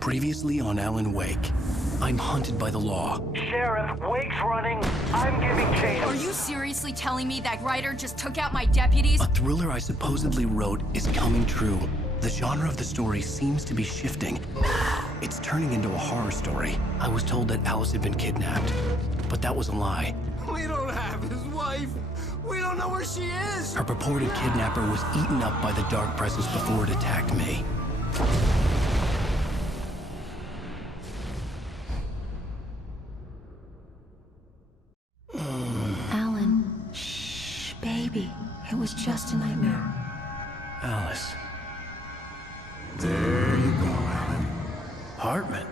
Previously on Alan Wake, I'm hunted by the law. Sheriff, Wake's running. I'm giving chase. Are you seriously telling me that writer just took out my deputies? A thriller I supposedly wrote is coming true. The genre of the story seems to be shifting. It's turning into a horror story. I was told that Alice had been kidnapped, but that was a lie. We don't have his wife. We don't know where she is. Her purported kidnapper was eaten up by the dark presence before it attacked me. Alan, shh, baby. It was just a nightmare. Alice. There you go, Alan. Hartman.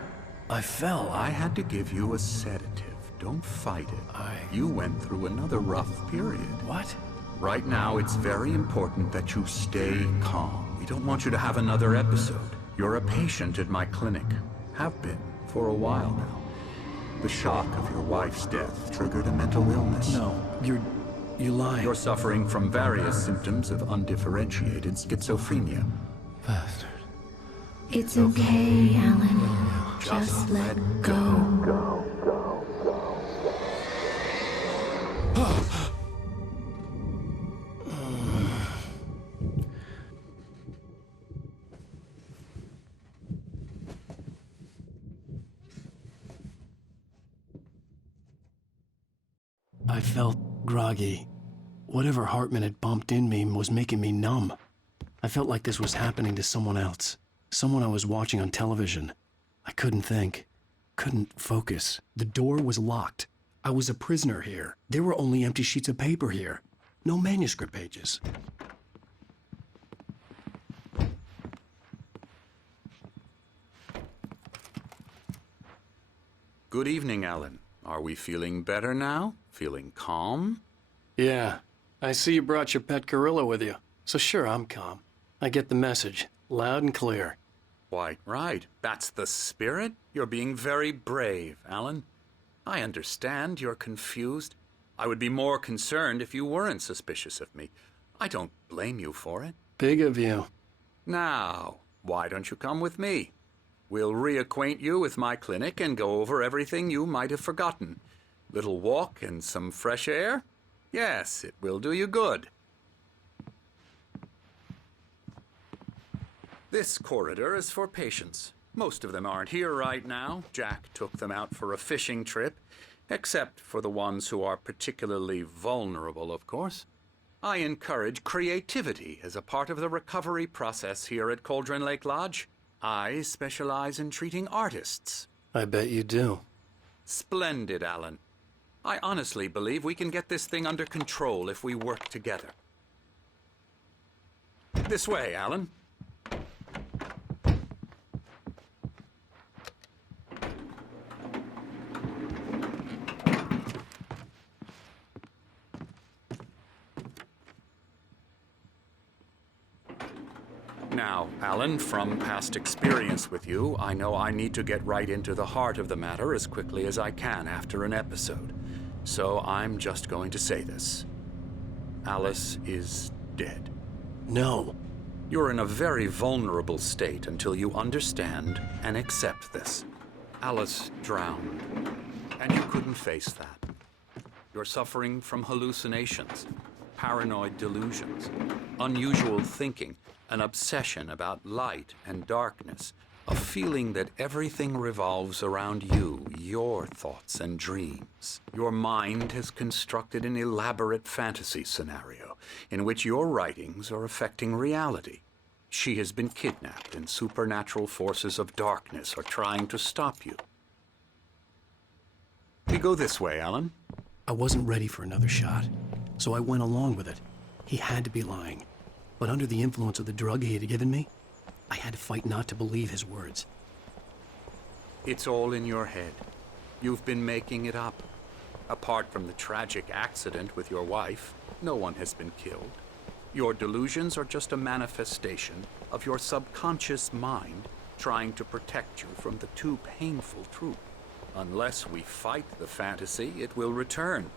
I fell. I had to give you a sedative. Don't fight it. You went through another rough period. What? Right now, it's very important that you stay calm. We don't want you to have another episode. You're a patient at my clinic. Have been for a while now. The shock of your wife's death triggered a mental illness. No, you lied. You're suffering from various symptoms of undifferentiated schizophrenia. Bastard. It's okay, Alan. Just let go. I felt groggy. Whatever Hartman had bumped in me was making me numb. I felt like this was happening to someone else. Someone I was watching on television. I couldn't think. Couldn't focus. The door was locked. I was a prisoner here. There were only empty sheets of paper here. No manuscript pages. Good evening, Alan. Are we feeling better now? Feeling calm? Yeah. I see you brought your pet gorilla with you. So sure, I'm calm. I get the message. Loud and clear. Why, right. That's the spirit. You're being very brave, Alan. I understand you're confused. I would be more concerned if you weren't suspicious of me. I don't blame you for it. Big of you. Now, why don't you come with me? We'll reacquaint you with my clinic and go over everything you might have forgotten. Little walk and some fresh air? Yes, it will do you good. This corridor is for patients. Most of them aren't here right now. Jack took them out for a fishing trip, except for the ones who are particularly vulnerable, of course. I encourage creativity as a part of the recovery process here at Cauldron Lake Lodge. I specialize in treating artists. I bet you do. Splendid, Alan. I honestly believe we can get this thing under control if we work together. This way, Alan. Now, Alan, from past experience with you, I know I need to get right into the heart of the matter as quickly as I can after an episode. So I'm just going to say this. Alice is dead. No. You're in a very vulnerable state until you understand and accept this. Alice drowned, and you couldn't face that. You're suffering from hallucinations, paranoid delusions, unusual thinking, an obsession about light and darkness, a feeling that everything revolves around you, your thoughts and dreams. Your mind has constructed an elaborate fantasy scenario in which your writings are affecting reality. She has been kidnapped and supernatural forces of darkness are trying to stop you. We go this way, Alan. I wasn't ready for another shot, so I went along with it. He had to be lying. But under the influence of the drug he had given me, I had to fight not to believe his words. It's all in your head. You've been making it up. Apart from the tragic accident with your wife, no one has been killed. Your delusions are just a manifestation of your subconscious mind trying to protect you from the too painful truth. Unless we fight the fantasy, it will return.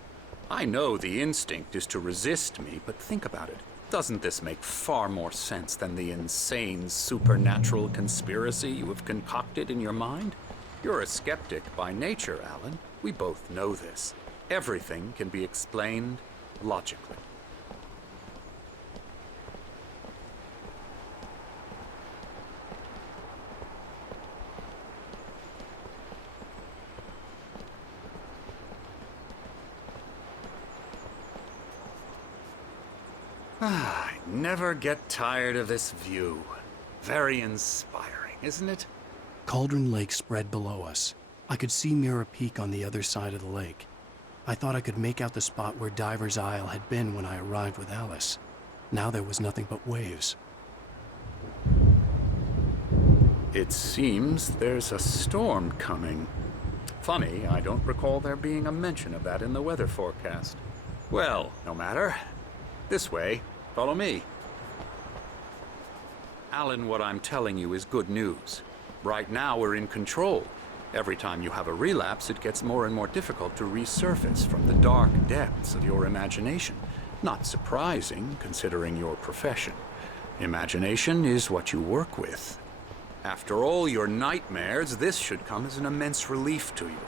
I know the instinct is to resist me, but think about it. Doesn't this make far more sense than the insane supernatural conspiracy you have concocted in your mind? You're a skeptic by nature, Alan. We both know this. Everything can be explained logically. I never get tired of this view. Very inspiring, isn't it? Cauldron Lake spread below us. I could see Mirror Peak on the other side of the lake. I thought I could make out the spot where Diver's Isle had been when I arrived with Alice. Now there was nothing but waves. It seems there's a storm coming. Funny, I don't recall there being a mention of that in the weather forecast. Well, no matter. This way. Follow me. Alan, what I'm telling you is good news. Right now we're in control. Every time you have a relapse, it gets more and more difficult to resurface from the dark depths of your imagination. Not surprising, considering your profession. Imagination is what you work with. After all your nightmares, this should come as an immense relief to you.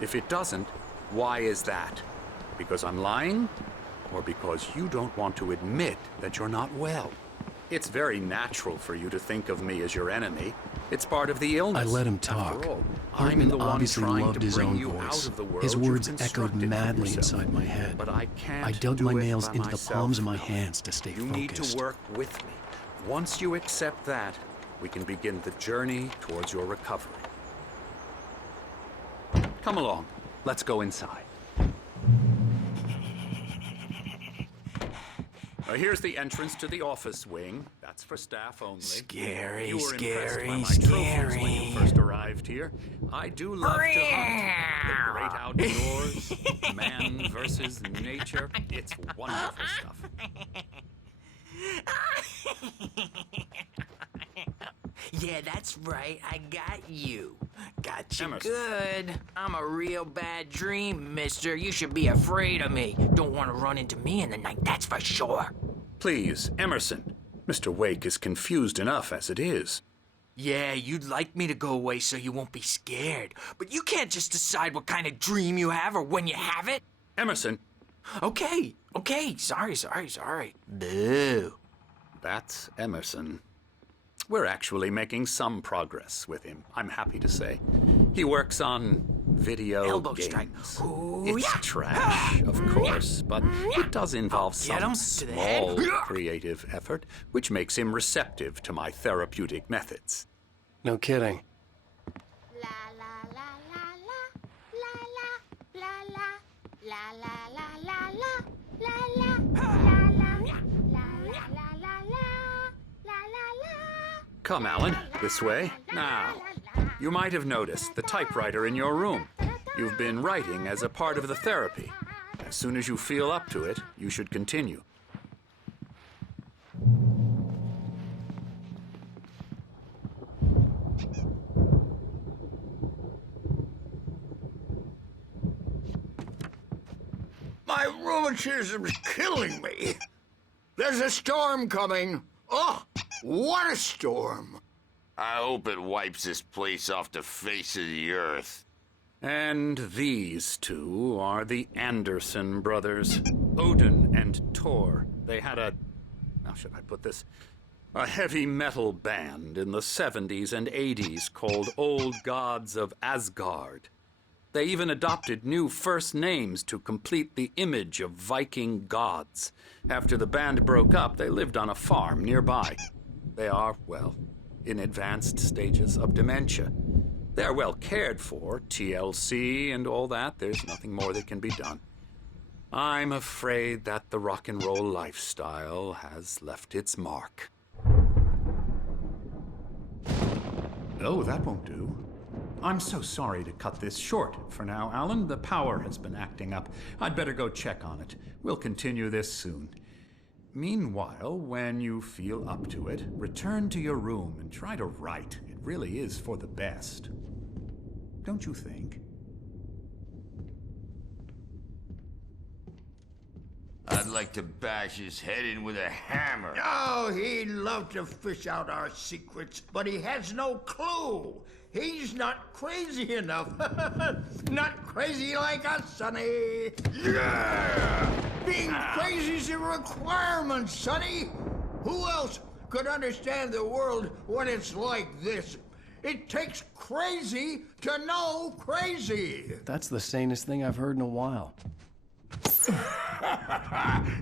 If it doesn't, why is that? Because I'm lying? Or because you don't want to admit that you're not well? It's very natural for you to think of me as your enemy. It's part of the illness. I let him talk. After all, Hartman I'm the one obviously trying loved to his bring own you out voice. of the world His you've words echoed constructed for madly yourself. inside my head. But I can't I dug do my it nails by into the myself, palms of my Alan. hands to stay You need to focused. work with me. Once you accept that, we can begin the journey towards your recovery. Come along. Let's go inside. Here's the entrance to the office wing. That's for staff only. Scary, You were impressed scary, by my trophies when you scary. first arrived here. I do love to hunt. The great outdoors, man versus nature. It's wonderful stuff. Yeah, that's right. I got you. Got you Emerson. good. I'm a real bad dream, mister. You should be afraid of me. Don't want to run into me in the night, that's for sure. Please, Emerson. Mr. Wake is confused enough as it is. Yeah, you'd like me to go away so you won't be scared. But you can't just decide what kind of dream you have or when you have it. Emerson, Okay. Sorry. Boo. that's Emerson. We're actually making some progress with him, I'm happy to say. He works on video Elbow games. strike. Ooh, It's yeah. trash, of course, but it does involve Get him some to the head. small creative effort, which makes him receptive to my therapeutic methods. No kidding. La la la la la la la la la la la la la la. Come, Alan, this way. Now, you might have noticed the typewriter in your room. You've been writing as a part of the therapy. As soon as you feel up to it, you should continue. My rheumatism's killing me. There's a storm coming. Oh, what a storm. I hope it wipes this place off the face of the earth. And these two are the Anderson brothers, Odin and Thor. They had how should I put this? A heavy metal band in the 70s and 80s called Old Gods of Asgard. They even adopted new first names to complete the image of Viking gods. After the band broke up, they lived on a farm nearby. They are, well, in advanced stages of dementia. They're well cared for, TLC and all that. There's nothing more that can be done. I'm afraid that the rock and roll lifestyle has left its mark. Oh, that won't do. I'm so sorry to cut this short for now, Alan. The power has been acting up. I'd better go check on it. We'll continue this soon. Meanwhile, when you feel up to it, return to your room and try to write. It really is for the best. Don't you think? I'd like to bash his head in with a hammer. Oh, he'd love to fish out our secrets, but he has no clue. He's not crazy enough. Not crazy like us, Sonny. Yeah! Being crazy's a requirement, Sonny. Who else could understand the world when it's like this? It takes crazy to know crazy. That's the sanest thing I've heard in a while.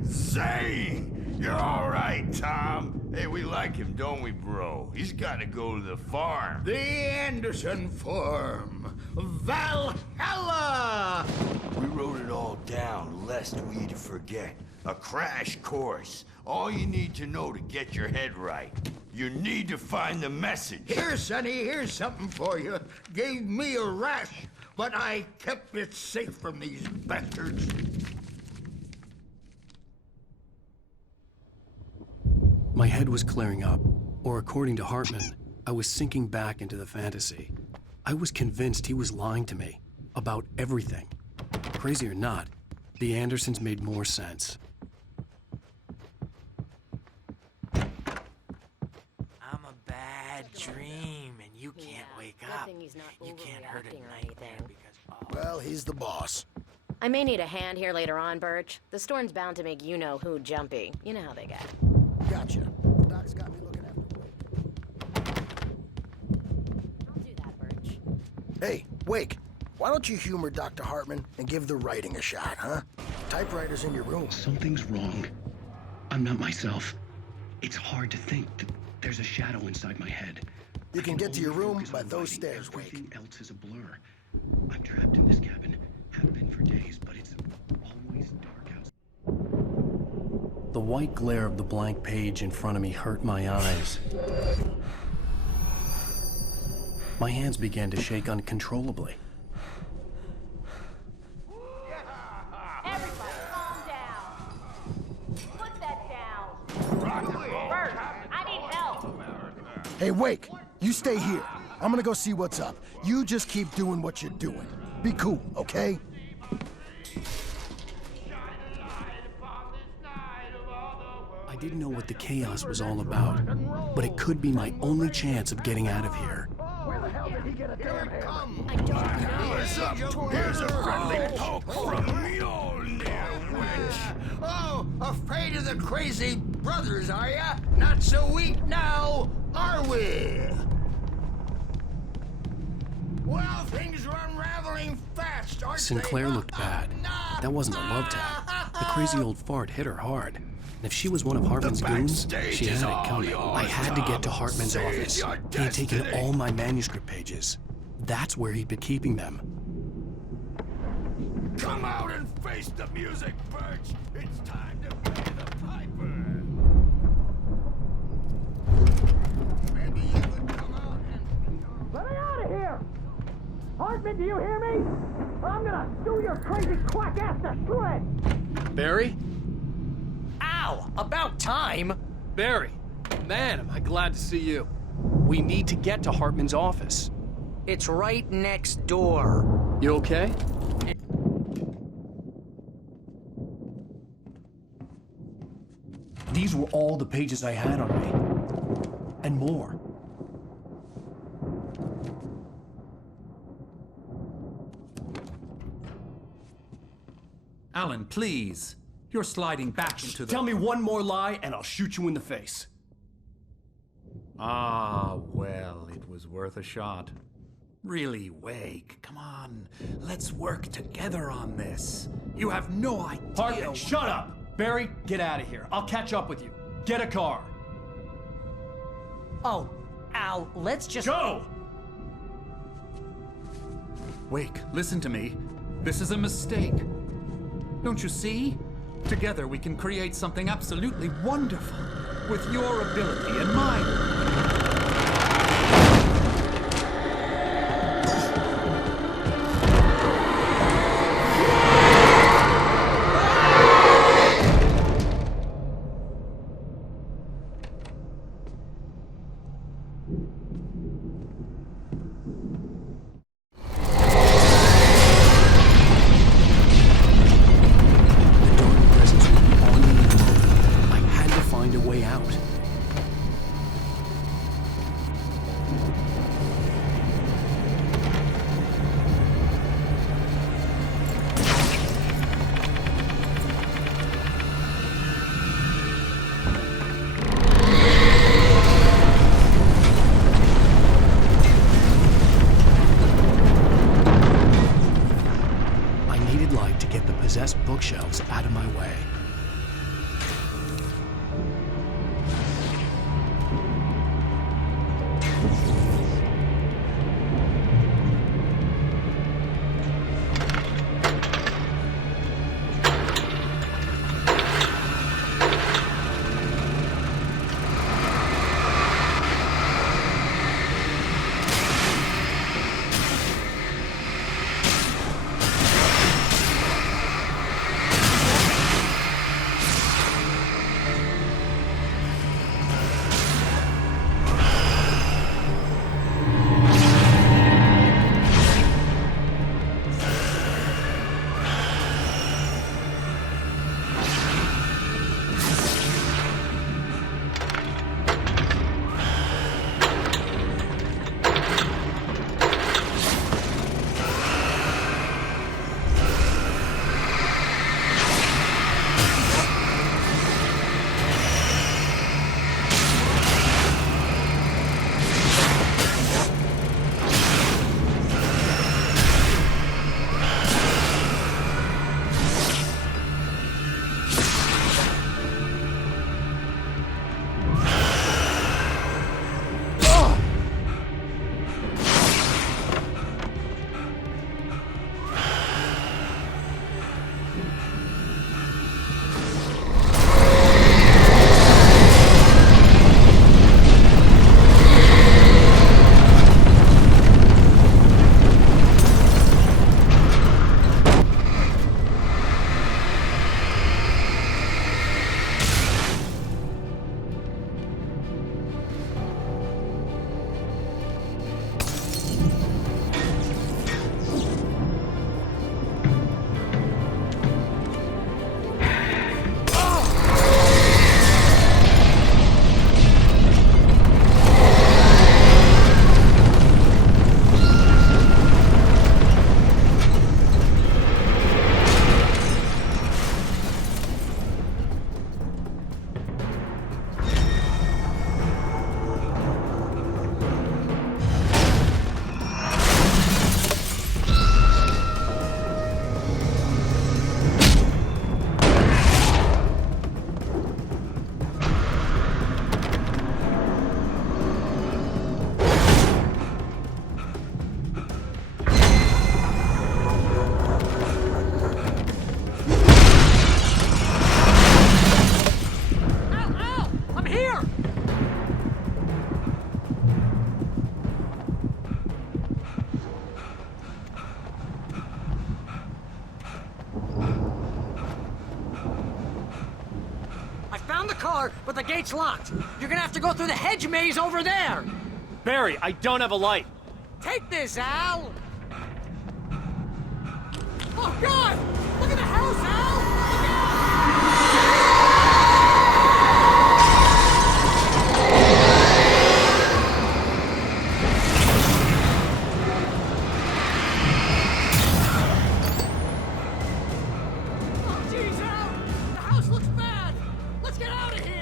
Zane! You're all right, Tom. Hey, we like him, don't we, bro? He's got to go to the farm. The Anderson Farm. Valhalla! We wrote it all down, lest we forget. A crash course. All you need to know to get your head right. You need to find the message. Here, Sonny, here's something for you. Gave me a rash, but I kept it safe from these bastards. My head was clearing up, or according to Hartman, I was sinking back into the fantasy. I was convinced he was lying to me about everything. Crazy or not, the Andersons made more sense. I'm a bad dream, and you can't wake up. You can't hurt a nightmare because... Well, he's the boss. I may need a hand here later on, Birch. The storm's bound to make you-know-who jumpy. You know how they get. Gotcha. Doc's got me looking after Wake. I'll do that, Birch. Hey, Wake, why don't you humor Dr. Hartman and give the writing a shot, huh? Typewriter's in your room. Something's wrong. I'm not myself. It's hard to think that there's a shadow inside my head. You can get to your room by those stairs, Everything Wake. else is a blur. I'm trapped in this cabin. Have been for days, but it's always dark outside. The white glare of the blank page in front of me hurt my eyes. My hands began to shake uncontrollably. Everybody, calm down. Put that down. Bert, I need help. Hey, Wake, you stay here. I'm gonna go see what's up. You just keep doing what you're doing. Be cool, okay? I didn't know what the chaos was all about, but it could be my only chance of getting out of here. Where the hell did he get a damn hammer? I don't know. What's up? Here's a friendly poke from Mjolnir, witch. Oh, afraid of the crazy brothers, are ya? Not so weak now, are we? Well, things are unraveling fast, aren't Sinclair they? looked bad. That wasn't a love tap. The crazy old fart hit her hard. And if she was one of Hartman's goons, she had it coming. I had to get to Hartman's office. He had taken all my manuscript pages. That's where he'd been keeping them. Come out and face the music, Birch. It's time to pay the piper. Maybe you could come out and... Let me out of here! Hartman, do you hear me? Or I'm gonna do your crazy quack ass to shreds! Barry? Ow! About time! Barry! Man, am I glad to see you. We need to get to Hartman's office. It's right next door. You okay? These were all the pages I had on me. And more. Alan, please. You're sliding back into the... Tell me one more lie and I'll shoot you in the face. Ah, well, it was worth a shot. Really, Wake, come on. Let's work together on this. You have no idea... Hartman, shut up! Barry, get out of here. I'll catch up with you. Get a car. Oh, Al, let's just... Go! Wake, listen to me. This is a mistake. Don't you see? Together we can create something absolutely wonderful. With your ability and mine. The dark presence would be bookshelves out of my way. But the gate's locked. You're gonna have to go through the hedge maze over there. Barry, I don't have a light. Take this, Al. Oh, God! Look at the house, Al! Look out! Oh, jeez, Al! The house looks bad! Let's get out of here!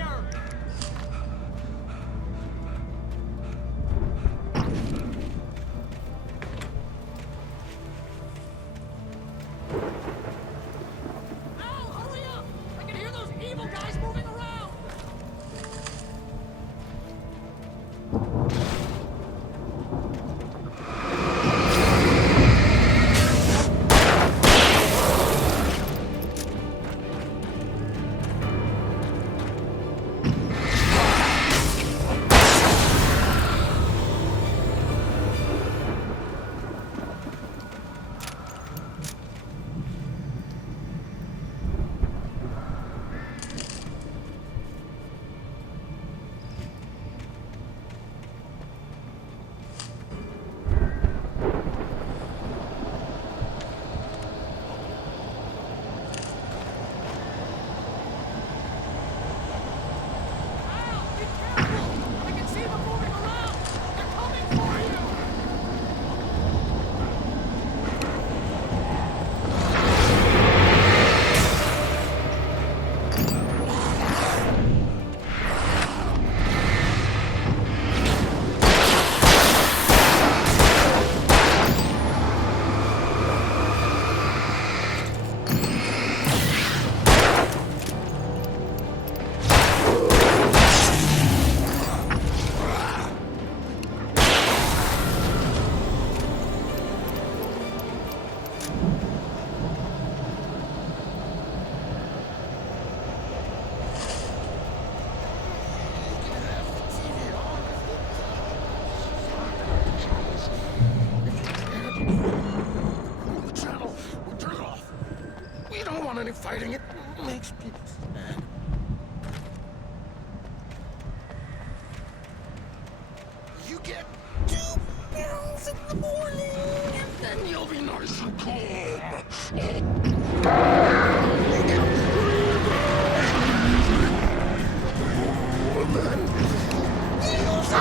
enjoy fighting. It makes people sad. You get 2 pills in the morning, and then you'll be nice and calm. You get 3 and then you'll see.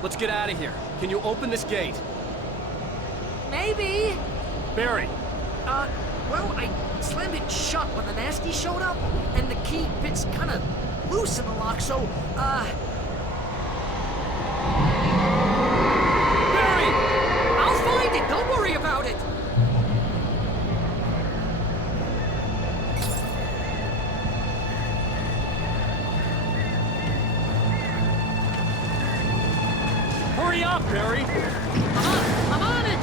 Let's get out of here. Can you open this gate? Maybe. Barry! Well, I slammed it shut when the nasty showed up, and the key fits kind of loose in the lock, so, Barry! I'll find it! Don't worry about it! Hurry up, Barry! I'm on it!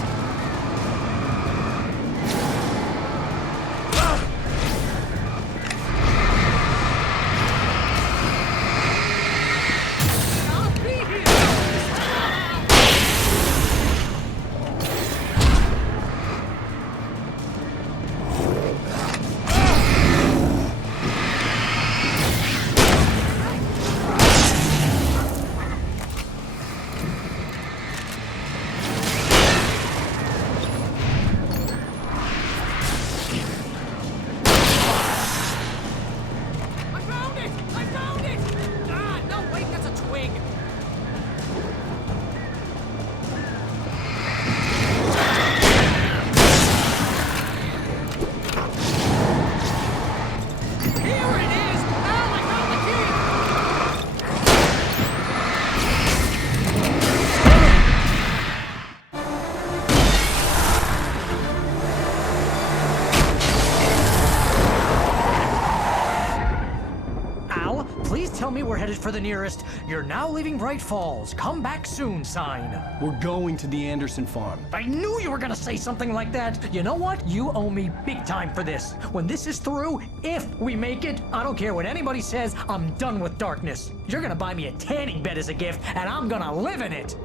tell me we're headed for the nearest "You're now leaving Bright Falls. Come back soon" sign. We're going to the Anderson farm. I knew you were gonna say something like that. You know what? You owe me big time for this. When this is through, if we make it, I don't care what anybody says, I'm done with darkness. You're gonna buy me a tanning bed as a gift, and I'm gonna live in it.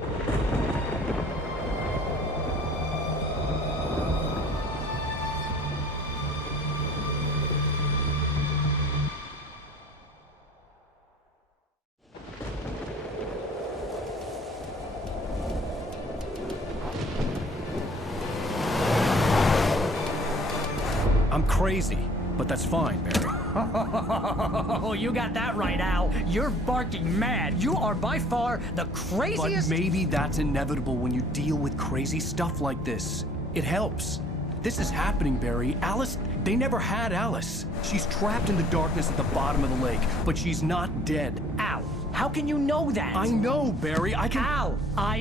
I'm crazy, but that's fine, Barry. Oh, you got that right, Al. You're barking mad. You are by far the But craziest. maybe that's inevitable when you deal with crazy stuff like this. It helps. This is happening, Barry. Alice, they never had Alice. She's trapped in the darkness at the bottom of the lake, but she's not dead. Al, how can you know that? I know, Barry. I can... Al,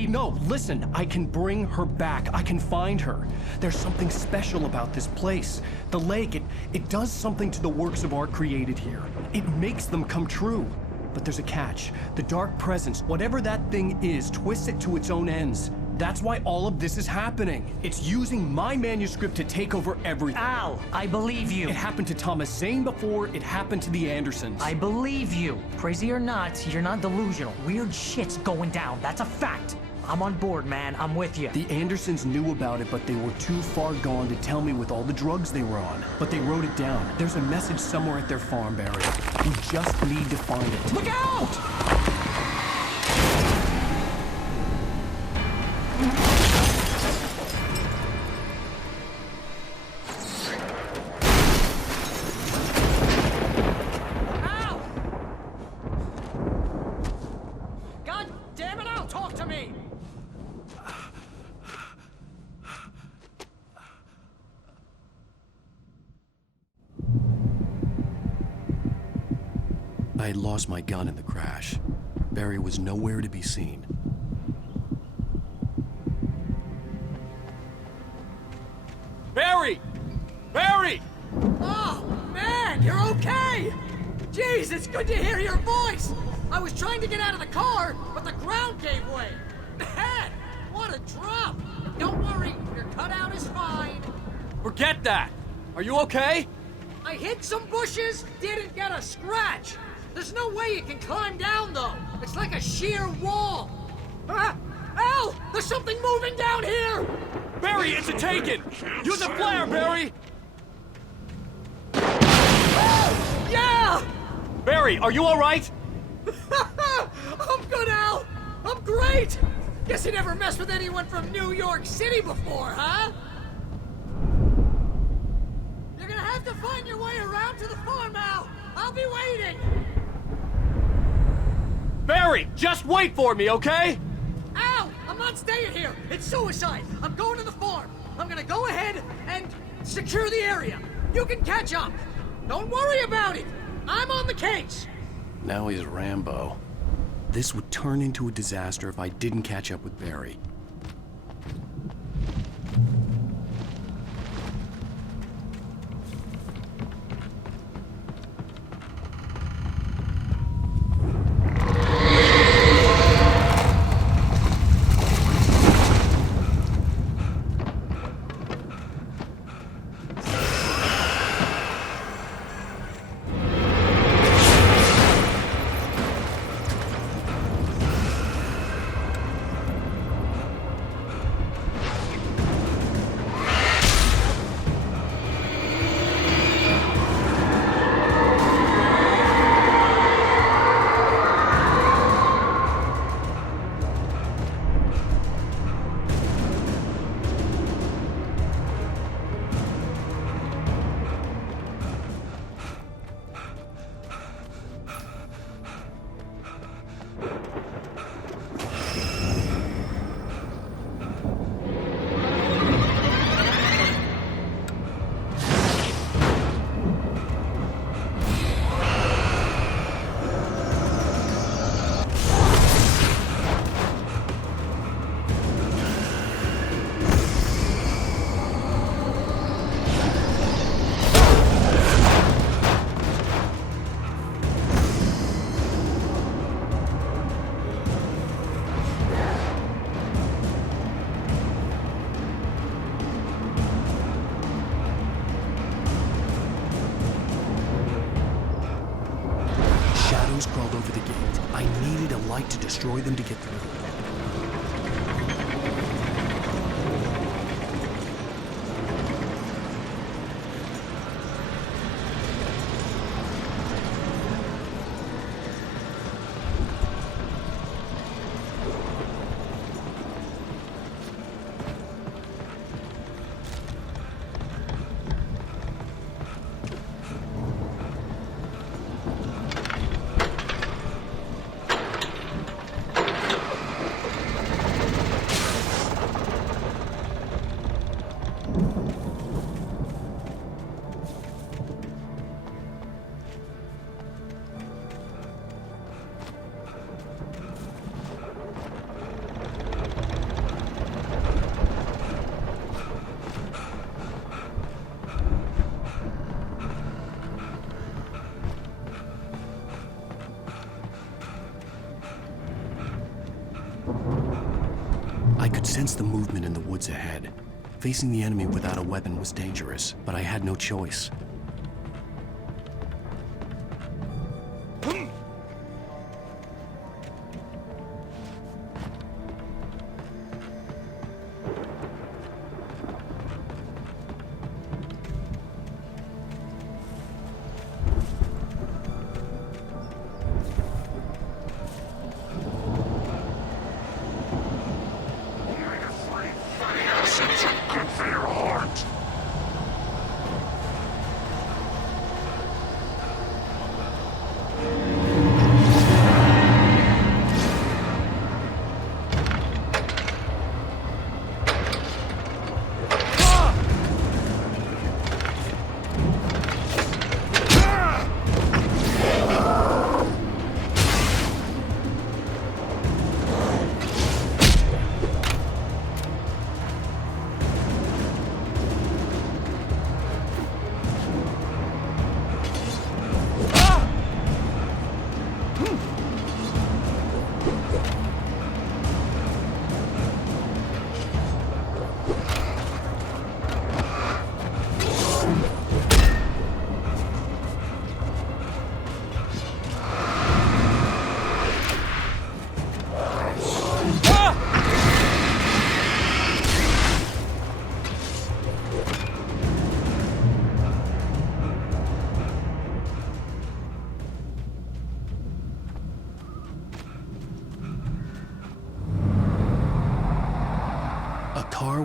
No, listen. I can bring her back. I can find her. There's something special about this place. The lake, it does something to the works of art created here. It makes them come true. But there's a catch. The dark presence, whatever that thing is, twists it to its own ends. That's why all of this is happening. It's using my manuscript to take over everything. Al, I believe you. It happened to Thomas Zane before, it happened to the Andersons. I believe you. Crazy or not, you're not delusional. Weird shit's going down. That's a fact. I'm on board, man. I'm with you. The Andersons knew about it, but they were too far gone to tell me with all the drugs they were on. But they wrote it down. There's a message somewhere at their farm, Barry. We just need to find it. Look out! Al! God damn it, Al, talk to me! I had lost my gun in the crash. Barry was nowhere to be seen. Barry! Barry! Oh, man, you're okay! Jeez, it's good to hear your voice! I was trying to get out of the car, but the ground gave way. Man, what a drop! Don't worry, your cutout is fine. Forget that! Are you okay? I hit some bushes, didn't get a scratch. There's no way you can climb down, though. It's like a sheer wall. Ah! Al! There's something moving down here! Barry, it's a taken! Use a flare, Barry! Yeah! Barry, are you alright? I'm good, Al! I'm great! Guess you never messed with anyone from New York City before, huh? You're gonna have to find your way around to the farm, Al! I'll be waiting! Barry, just wait for me, okay? Al! I'm not staying here! It's suicide! I'm going to the farm! I'm gonna go ahead and secure the area! You can catch up! Don't worry about it! I'm on the case! Now he's Rambo. This would turn into a disaster if I didn't catch up with Barry. shadows crawled over the gate. I needed a light to destroy them to get through. I could sense the movement in the woods ahead. Facing the enemy without a weapon was dangerous, but I had no choice.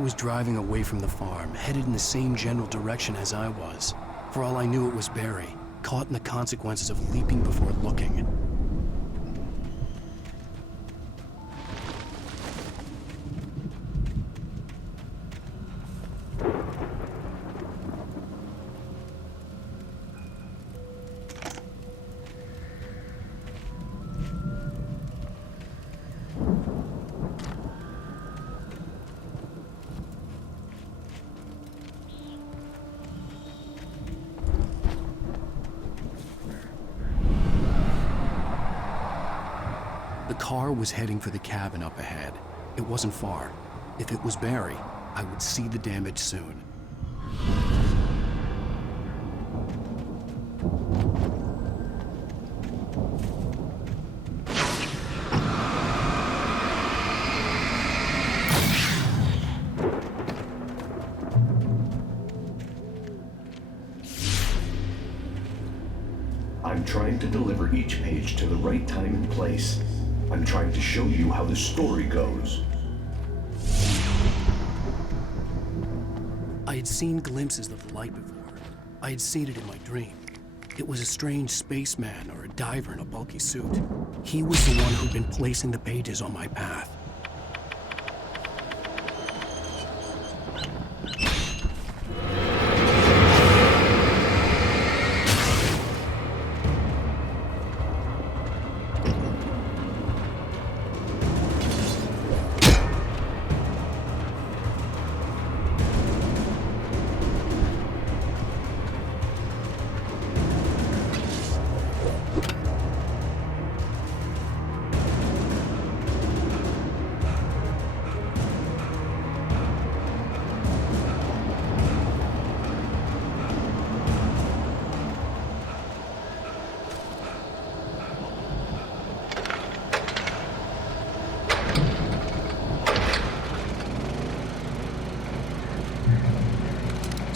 Was driving away from the farm, headed in the same general direction as I was. For all I knew, it was Barry, caught in the consequences of leaping before looking. The car was heading for the cabin up ahead. It wasn't far. If it was Barry, I would see the damage soon. I'm trying to deliver each page to the right time and place. I'm trying to show you how the story goes. I had seen glimpses of the light before. I had seen it in my dream. It was a strange spaceman or a diver in a bulky suit. He was the one who'd been placing the pages on my path.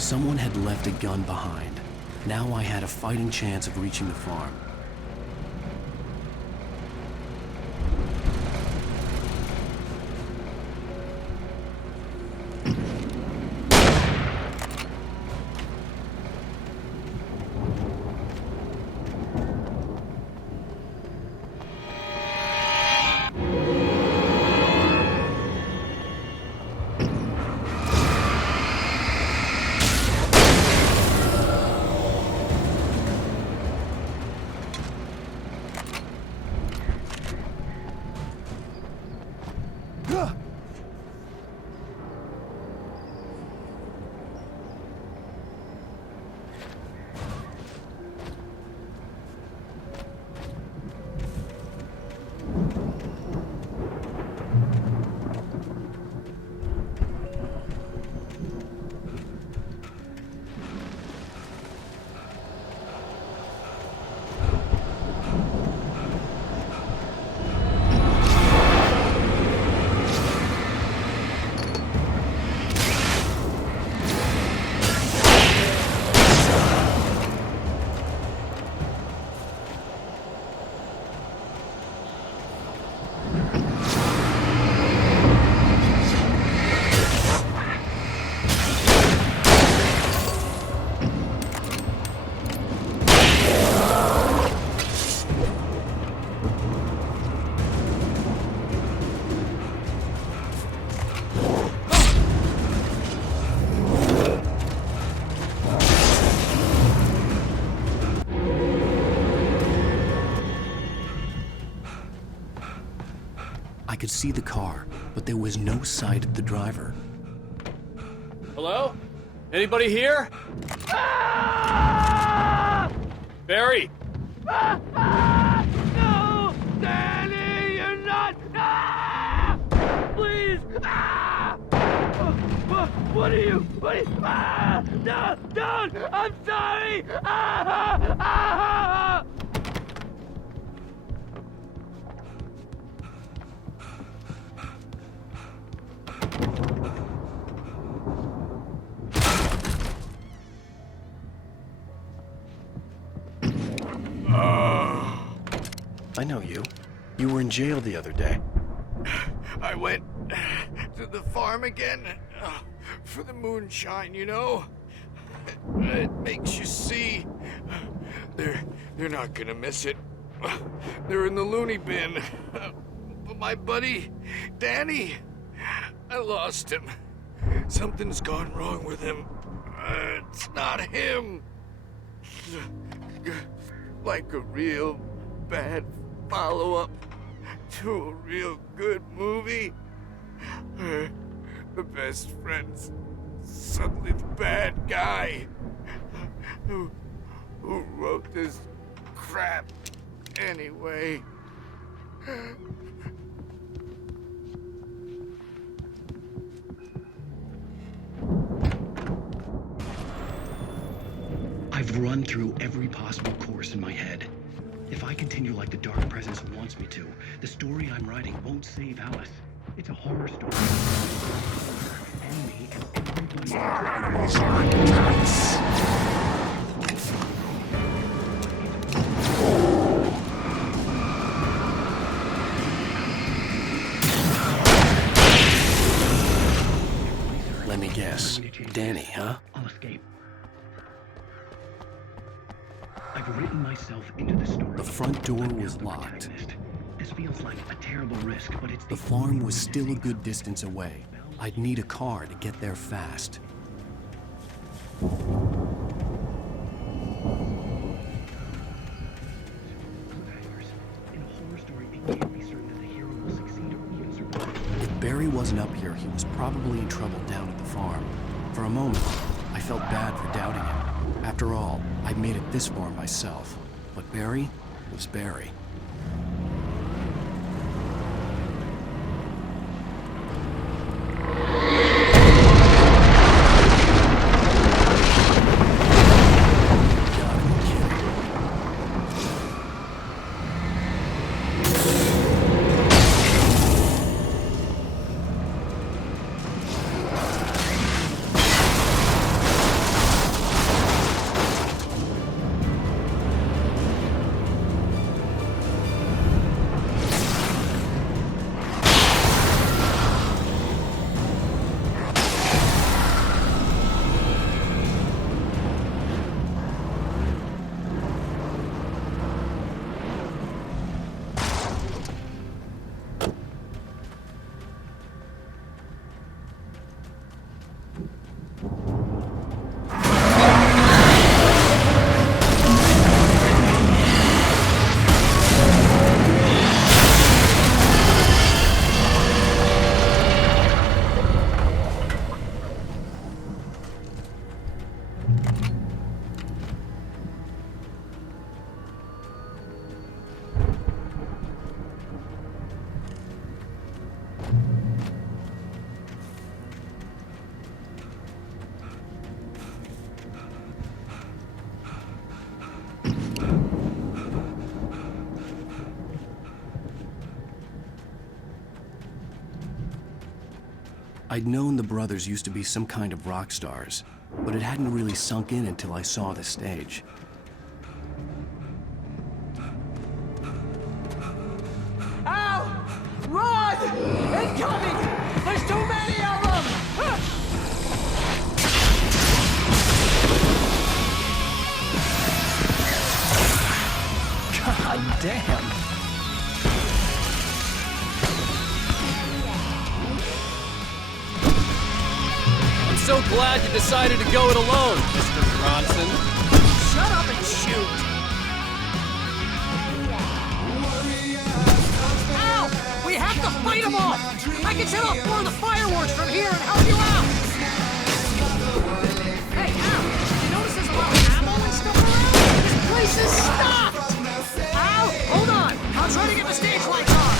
Someone had left a gun behind. Now I had a fighting chance of reaching the farm. I could see the car, but there was no sight of the driver. Hello? Anybody here? Ah! Barry! No! Danny, you're not! Please! What are you? No! Don't! I'm sorry! I know you. You were in jail the other day. I went to the farm again for the moonshine, you know? It makes you see. They're not gonna miss it. They're in the loony bin. But my buddy, Danny, I lost him. Something's gone wrong with him. It's not him. Like a real bad follow-up to a real good movie. The best friend's suddenly the bad guy who wrote this crap anyway. I've run through every possible course in my head. If I continue like the Dark Presence wants me to, the story I'm writing won't save Alice. It's a horror story. And me and everybody else. Are intense. Let me guess. Danny, huh? I'll escape. I've written myself into the story. The front door was locked. This feels like a terrible risk, but it's The farm was still a good distance away. I'd need a car to get there fast. If Barry wasn't up here, he was probably in trouble down at the farm. For a moment, I felt bad for doubting him. After all, I'd made it this far myself. But Barry was Barry. I'd known the brothers used to be some kind of rock stars, but it hadn't really sunk in until I saw the stage. Ow! Run! Incoming! There's too many of them! God damn! I'm so glad you decided to go it alone, Mr. Bronson. Shut up and shoot! Ow! We have to fight them off! I can set off more of the fireworks from here and help you out! Hey, Al! You notice there's a lot of ammo and stuff around? This place is stopped! Al, hold on! I'll try to get the stage lights on!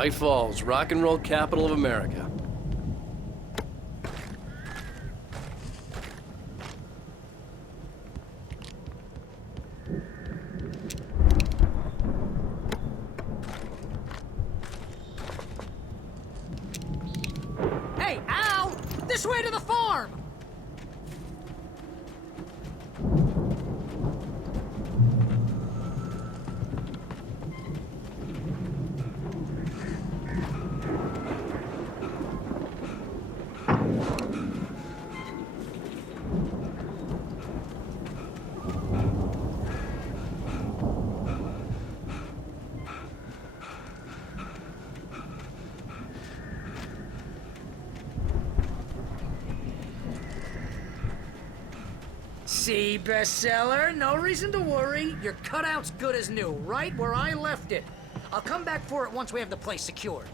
Bright Falls, rock and roll capital of America. Hey, Al! This way to the farm! See, bestseller? No reason to worry. Your cutout's good as new, right where I left it. I'll come back for it once we have the place secured.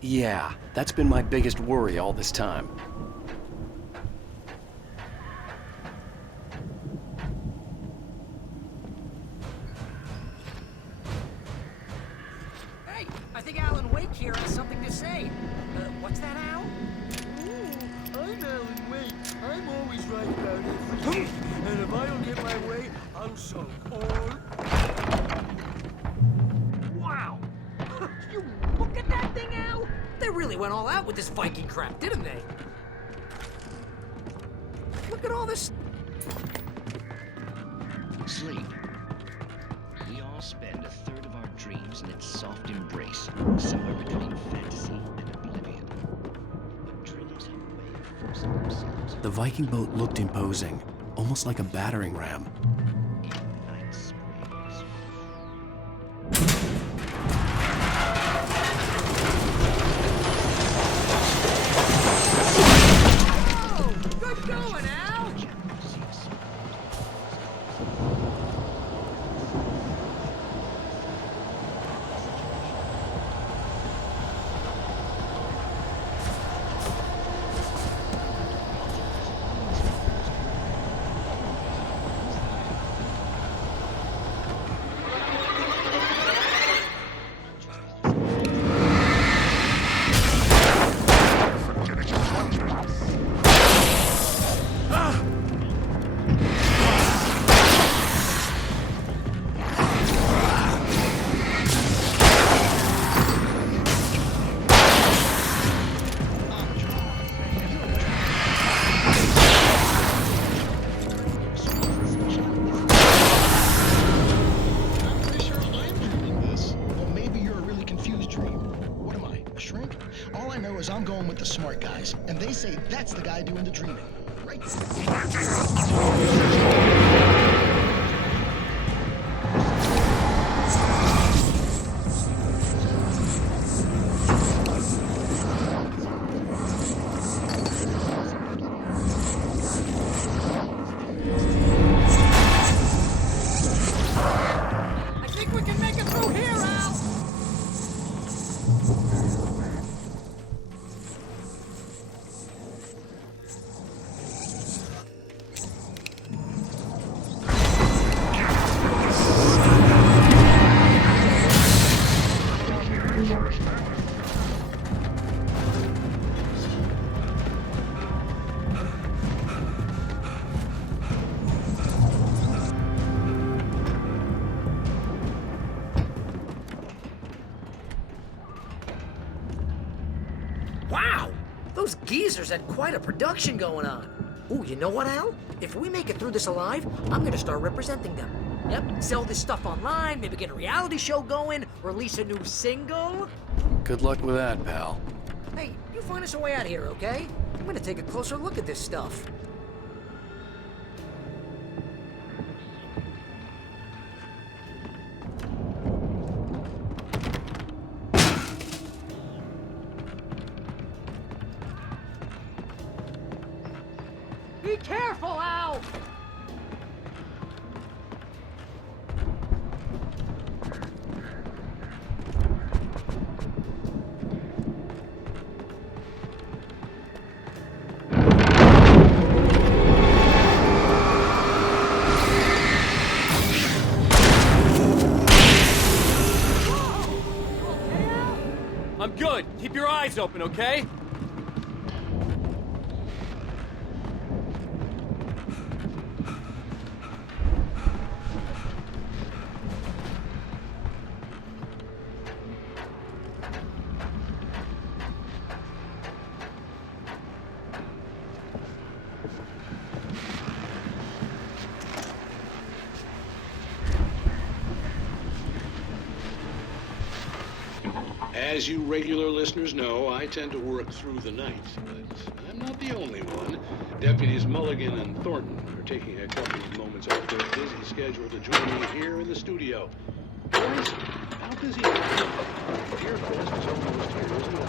Yeah, that's been my biggest worry all this time. Hey, I think Alan Wake here has something to say. What's that, Al? I'm Alan Wake. I'm always right about everything. And if I don't get my way, I'll solve all. Wow! You look at that thing, Al! They really went all out with this Viking crap, didn't they? Look at all this... Sleep. We all spend a third of our dreams in its soft embrace, somewhere between fantasy and oblivion. But dreams have a way of forcing themselves. The Viking boat looked imposing, almost like a battering ram. Good going, Al! I'm going with the smart guys, and they say that's the guy doing the dreaming. Right I think we can make it through here, Al! Wow! Those geezers had quite a production going on. Ooh, you know what, Al? If we make it through this alive, I'm gonna start representing them. Yep, sell this stuff online, maybe get a reality show going, release a new single. Good luck with that, pal. Hey, you find us a way out of here, okay? I'm gonna take a closer look at this stuff. Be careful, Al! I'm good. Keep your eyes open, okay? As you regular listeners know, I tend to work through the night, but I'm not the only one. Deputies Mulligan and Thornton are taking a couple of moments off their busy schedule to join me here in the studio. Boys, how busy are you? Deer Fest is almost here, isn't it?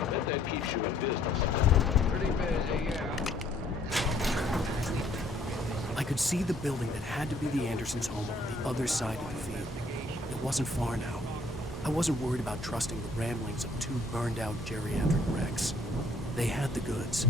I bet that keeps you in business. Pretty busy, yeah. I could could see the building that had to be the Andersons' home on the other side of the field. It wasn't far now. I wasn't worried about trusting the ramblings of two burned-out geriatric wrecks. They had the goods.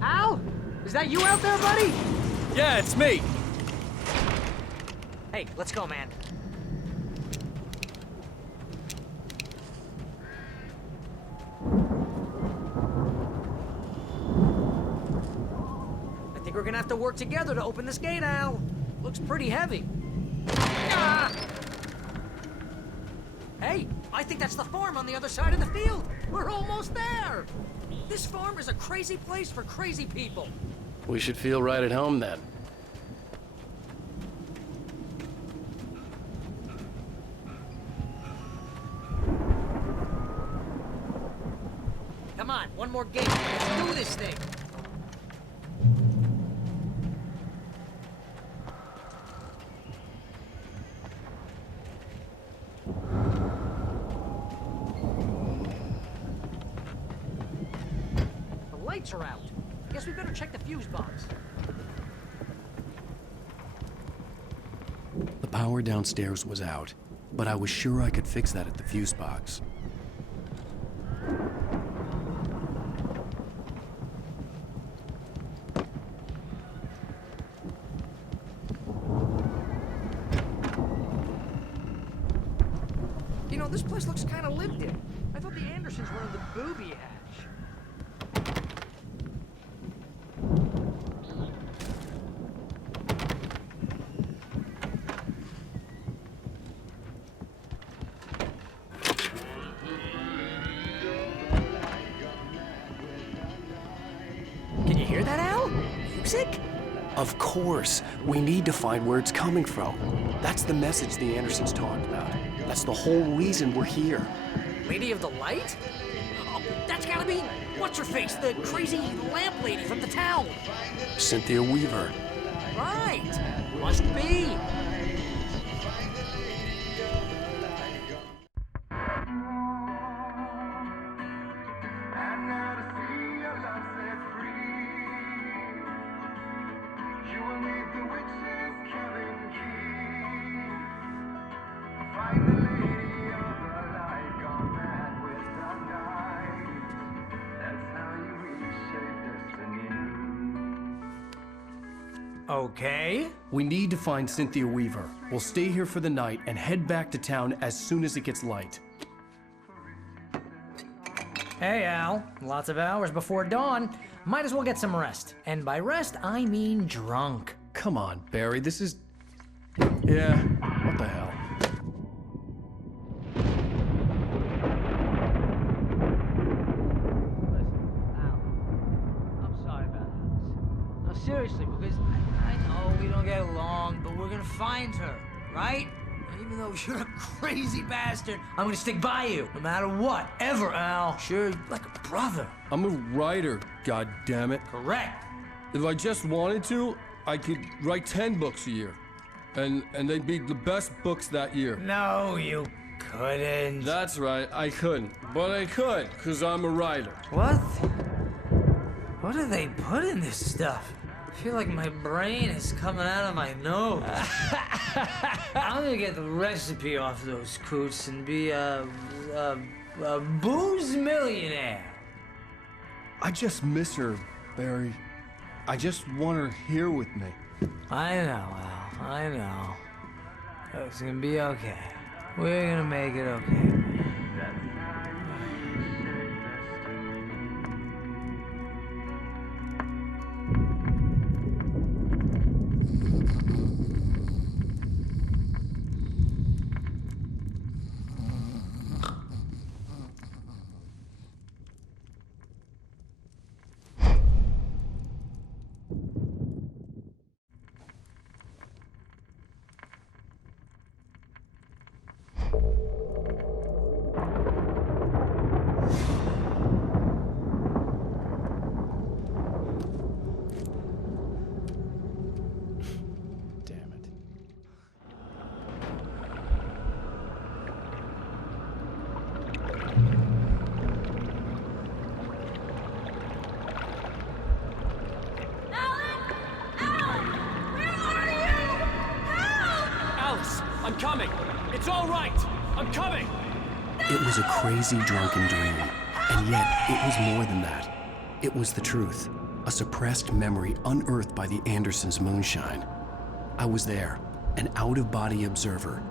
Al? Is that you out there, buddy? Yeah, it's me. Hey, let's go, man. I think we're gonna have to work together to open this gate, Al. Looks pretty heavy. Ah! Hey, I think that's the farm on the other side of the field. We're almost there. This farm is a crazy place for crazy people. We should feel right at home then. Come on, one more gate. Let's do this thing. The lights are out. Guess we better check the fuse box. The power downstairs was out, but I was sure I could fix that at the fuse box. You know, this place looks kind of lived in. I thought the Andersons were in the booby hatch. Can you hear that, Al? Music? Of course. We need to find where it's coming from. That's the message the Andersons talked about. That's the whole reason we're here. Lady of the Light? Oh, that's gotta be... What's-her-face? The crazy lamp lady from the town. Cynthia Weaver. Right. Must be. Okay. We need to find Cynthia Weaver. We'll stay here for the night and head back to town as soon as it gets light. Hey, Al. Lots of hours before dawn. Might as well get some rest. And by rest, I mean drunk. come on, Barry, this is... Yeah, what the hell? No, seriously, because I know we don't get along, but we're gonna find her, right? And even though you're a crazy bastard, I'm gonna stick by you, no matter what, ever, Al. Sure, like a brother. I'm a writer, goddammit. Correct. If I just wanted to, I could write 10 books a year. And they'd be the best books that year. No, you couldn't. That's right, I couldn't. But I could, because I'm a writer. What? What do they put in this stuff? I feel like my brain is coming out of my nose. I'm gonna get the recipe off those coots and be a booze millionaire. I just miss her, Barry. I just want her here with me. I know, Al. I know. It's gonna be okay. We're gonna make it okay. I'm coming! It's all right! I'm coming! It was a crazy, drunken dream, and yet it was more than that. It was the truth, a suppressed memory unearthed by the Andersons' moonshine. I was there, an out-of-body observer.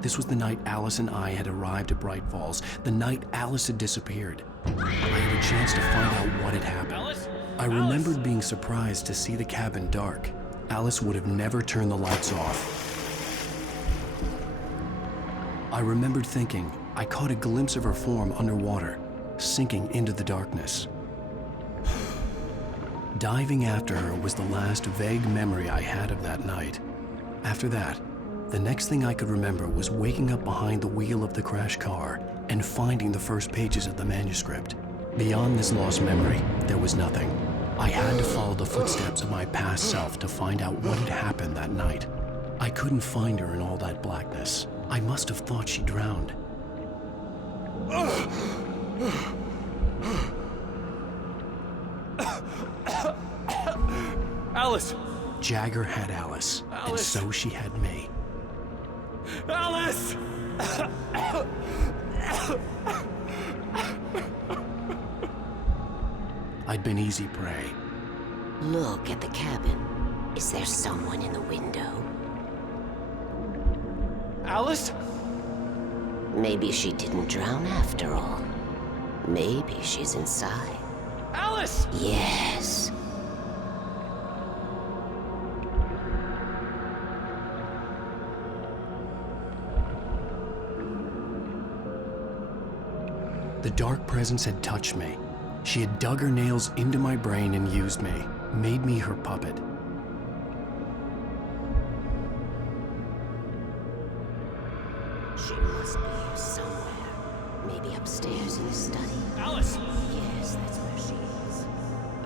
This was the night Alice and I had arrived at Bright Falls, the night Alice had disappeared. I had a chance to find out what had happened. Alice? I remembered being surprised to see the cabin dark. Alice would have never turned the lights off. I remembered thinking I caught a glimpse of her form underwater, sinking into the darkness. Diving after her was the last vague memory I had of that night. After that, the next thing I could remember was waking up behind the wheel of the crashed car and finding the first pages of the manuscript. Beyond this lost memory, there was nothing. I had to follow the footsteps of my past self to find out what had happened that night. I couldn't find her in all that blackness. I must have thought she drowned. Alice! Jagger had Alice, and so she had me. Alice! I'd been easy prey. Look at the cabin. Is there someone in the window? Alice? Maybe she didn't drown after all. Maybe she's inside. Alice! Yes. The dark presence had touched me. She had dug her nails into my brain and used me, made me her puppet. She must be here somewhere. Maybe upstairs in the study. Alice! Yes, that's where she is.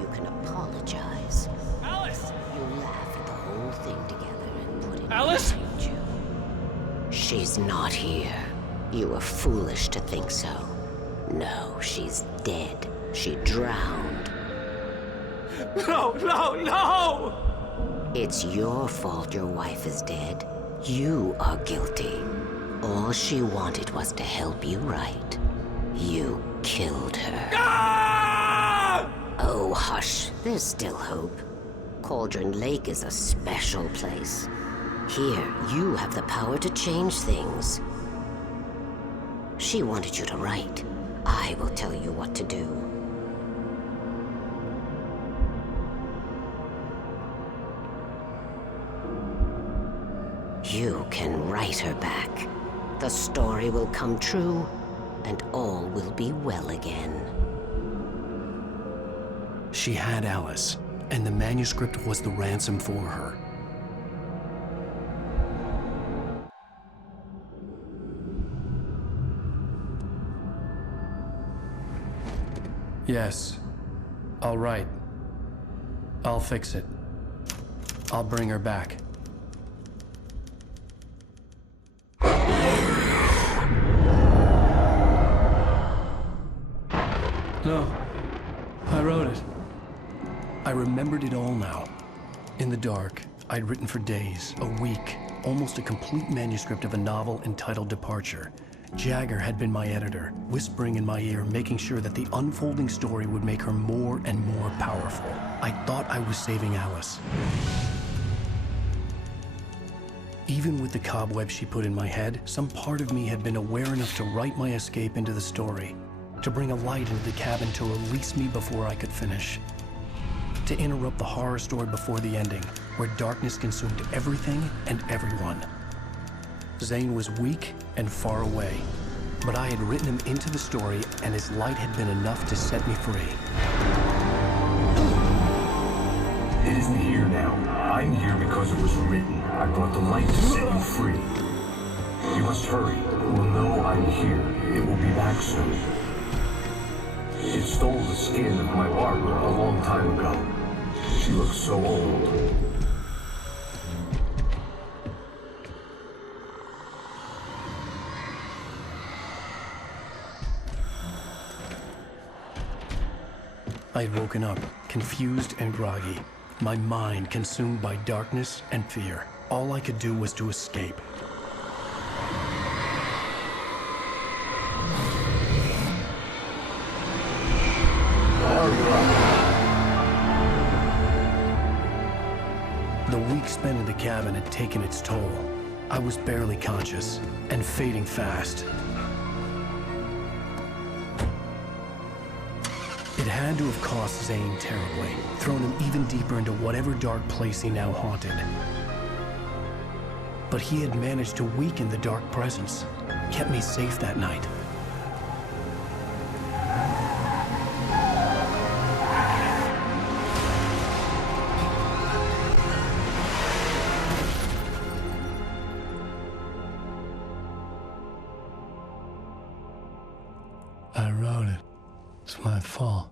You can apologize. Alice! You laugh at the whole thing together and put it Alice? in the future. She's not here. You were foolish to think so. No, she's dead. She drowned. No, no, no! It's your fault your wife is dead. You are guilty. All she wanted was to help you right. You killed her. Ah! Oh, hush. There's still hope. Cauldron Lake is a special place. Here, you have the power to change things. She wanted you to write. I will tell you what to do. You can write her back. The story will come true, and all will be well again. She had Alice, and the manuscript was the ransom for her. Yes. All right. I'll fix it. I'll bring her back. No. I wrote it. I remembered it all now. In the dark, I'd written for days, a week, almost a complete manuscript of a novel entitled Departure. Jagger had been my editor, whispering in my ear, making sure that the unfolding story would make her more and more powerful. I thought I was saving Alice. Even with the cobwebs she put in my head, some part of me had been aware enough to write my escape into the story, to bring a light into the cabin to release me before I could finish, to interrupt the horror story before the ending, where darkness consumed everything and everyone. Zane was weak and far away, but I had written him into the story, and his light had been enough to set me free. It isn't here now. I'm here because it was written. I brought the light to set you free. You must hurry. It will know I'm here. It will be back soon. It stole the skin of my Barbara a long time ago. She looks so old. I had woken up, confused and groggy, my mind consumed by darkness and fear. All I could do was to escape. The week spent in the cabin had taken its toll. I was barely conscious, and fading fast. It had to have cost Zane terribly, thrown him even deeper into whatever dark place he now haunted. But he had managed to weaken the dark presence, kept me safe that night. I wrote it. It's my fault.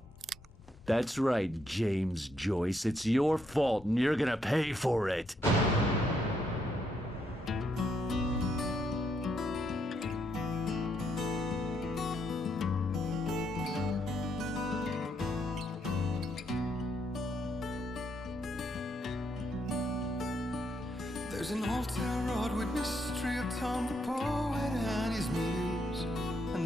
That's right, James Joyce. It's your fault, and you're gonna pay for it. There's an old town road with mystery of Tom the poet and his muse.